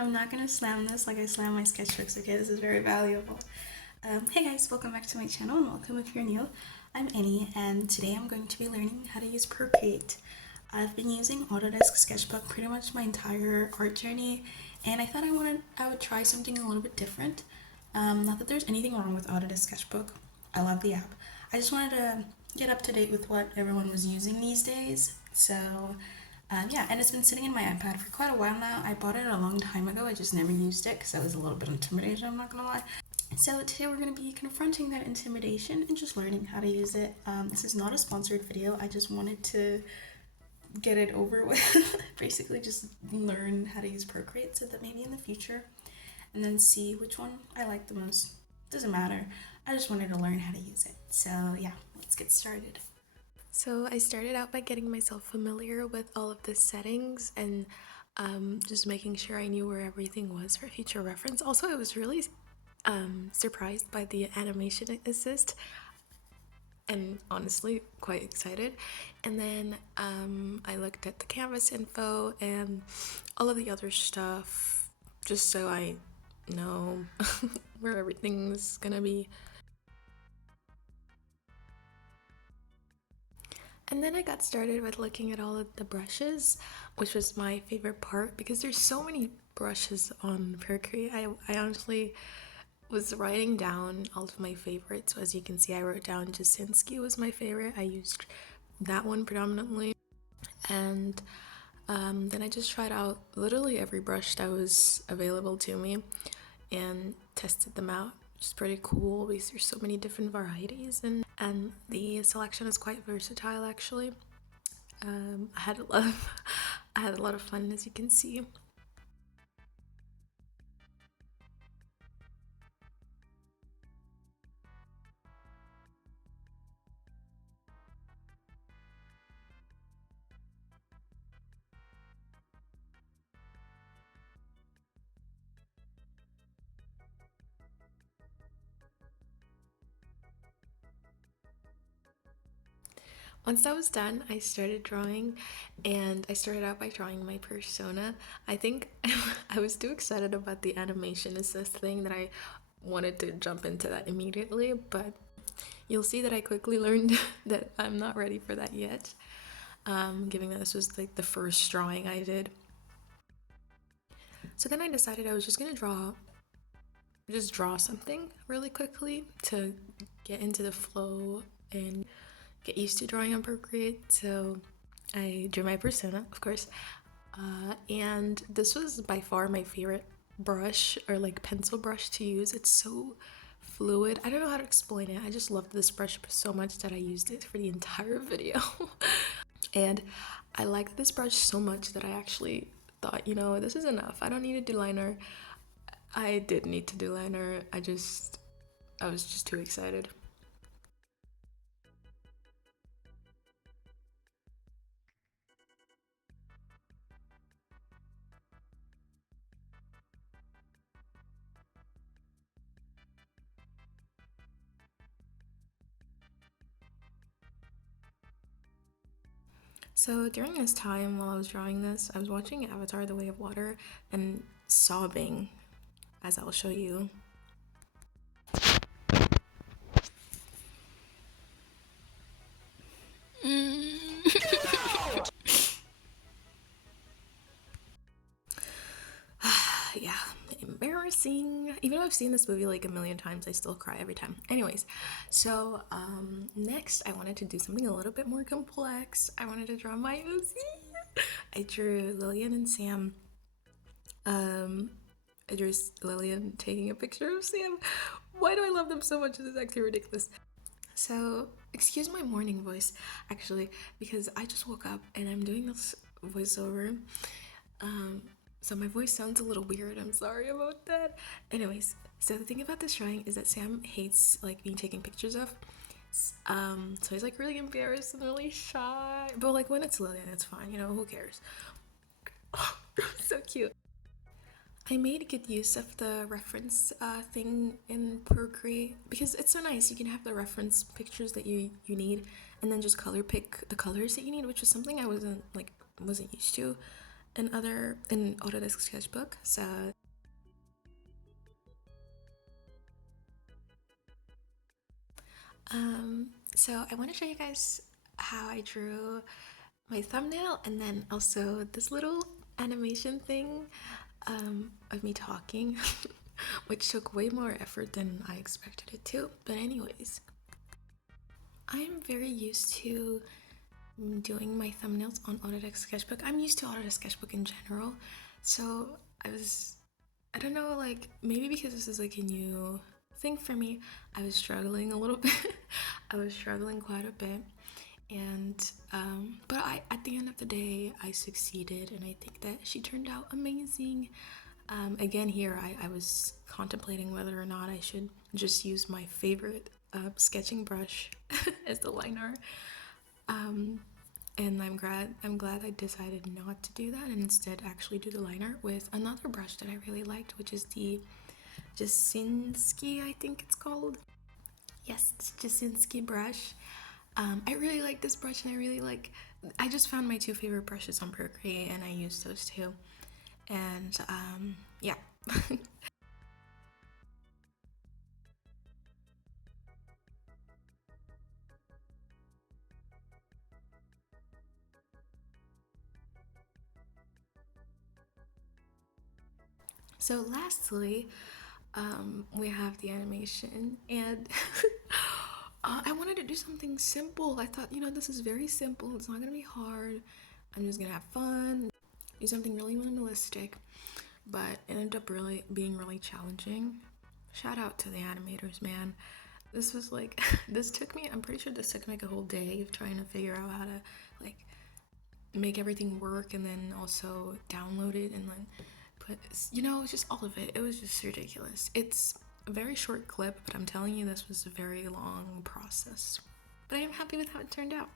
I'm not gonna slam this like I slam my sketchbooks, okay? This is very valuable. Hey guys, welcome back to my channel and welcome if you're new. I'm Annie and today I'm going to be learning how to use Procreate. I've been using Autodesk Sketchbook pretty much my entire art journey and I thought I would try something a little bit different. Not that there's anything wrong with Autodesk Sketchbook. I love the app. I just wanted to get up to date with what everyone was using these days. So yeah, and it's been sitting in my iPad for quite a while now. I bought it a long time ago. I just never used it because I was a little bit intimidated, I'm not gonna lie. So today we're going to be confronting that intimidation and just learning how to use it. This is not a sponsored video. I just wanted to get it over with. Basically just learn how to use Procreate so that maybe in the future and then see which one I like the most. Doesn't matter. I just wanted to learn how to use it. So yeah, let's get started. So I started out by getting myself familiar with all of the settings and just making sure I knew where everything was for future reference. Also, I was really surprised by the animation assist and honestly quite excited. And then I looked at the canvas info and all of the other stuff just so I know where everything's gonna be. And then I got started with looking at all of the brushes, which was my favorite part because there's so many brushes on Procreate. I honestly was writing down all of my favorites. So as you can see, I wrote down Jasinski was my favorite. I used that one predominantly. And then I just tried out literally every brush that was available to me and tested them out, which is pretty cool because there's so many different varieties and the selection is quite versatile actually. I had a lot of fun, as you can see. Once that was done, I started drawing, and I started out by drawing my persona. I think I was too excited about the animation assist thing that I wanted to jump into that immediately, but you'll see that I quickly learned that I'm not ready for that yet, given that this was like the first drawing I did. So then I decided I was just gonna draw something really quickly to get into the flow and get used to drawing on Procreate. So I drew my persona, of course, and this was by far my favorite brush or like pencil brush to use. It's so fluid. I don't know how to explain it. I just loved this brush so much that I used it for the entire video. And I liked this brush so much that I actually thought, this is enough. I don't need a do liner. I did need to do liner. I was just too excited. So during this time while I was drawing this, I was watching Avatar: The Way of Water and sobbing, as I'll show you. Yeah, embarrassing. Even though I've seen this movie like a million times, I still cry every time. Anyways, so next I wanted to do something a little bit more complex. I wanted to draw my OC. I drew Lillian and Sam. I drew Lillian taking a picture of Sam. Why do I love them so much? This is actually ridiculous. So, excuse my morning voice, actually, because I just woke up and I'm doing this voiceover. So my voice sounds a little weird. I'm sorry about that. Anyways, so the thing about this drawing is that Sam hates like being taken pictures of. So he's like really embarrassed and really shy. But like when it's Lillian, it's fine. Who cares? Oh, so cute. I made good use of the reference thing in Procreate because it's so nice. You can have the reference pictures that you need, and then just color pick the colors that you need, which was something I wasn't used to. in Autodesk Sketchbook. So I want to show you guys how I drew my thumbnail, and then also this little animation thing of me talking, which took way more effort than I expected it to. But anyways, I'm very used to doing my thumbnails on Autodesk Sketchbook. I'm used to Autodesk Sketchbook in general, so I don't know, like maybe because this is like a new thing for me, I was struggling a little bit. I was struggling quite a bit, and but at the end of the day, I succeeded, and I think that she turned out amazing. Again, here I was contemplating whether or not I should just use my favorite sketching brush as the liner. And I'm glad I decided not to do that and instead actually do the liner with another brush that I really liked, which is the Jasinski, I think it's called. Yes, it's Jasinski brush. I really like this brush, and I just found my two favorite brushes on Procreate, and I used those two. And yeah. So lastly, we have the animation, and I wanted to do something simple. I thought, this is very simple. It's not gonna be hard. I'm just gonna have fun, do something really minimalistic, but it ended up really being really challenging. Shout out to the animators, man. This was like, I'm pretty sure this took me like a whole day of trying to figure out how to like make everything work, and then also download it, and then it's just all of it. It was just ridiculous. It's a very short clip, but I'm telling you, this was a very long process. But I am happy with how it turned out.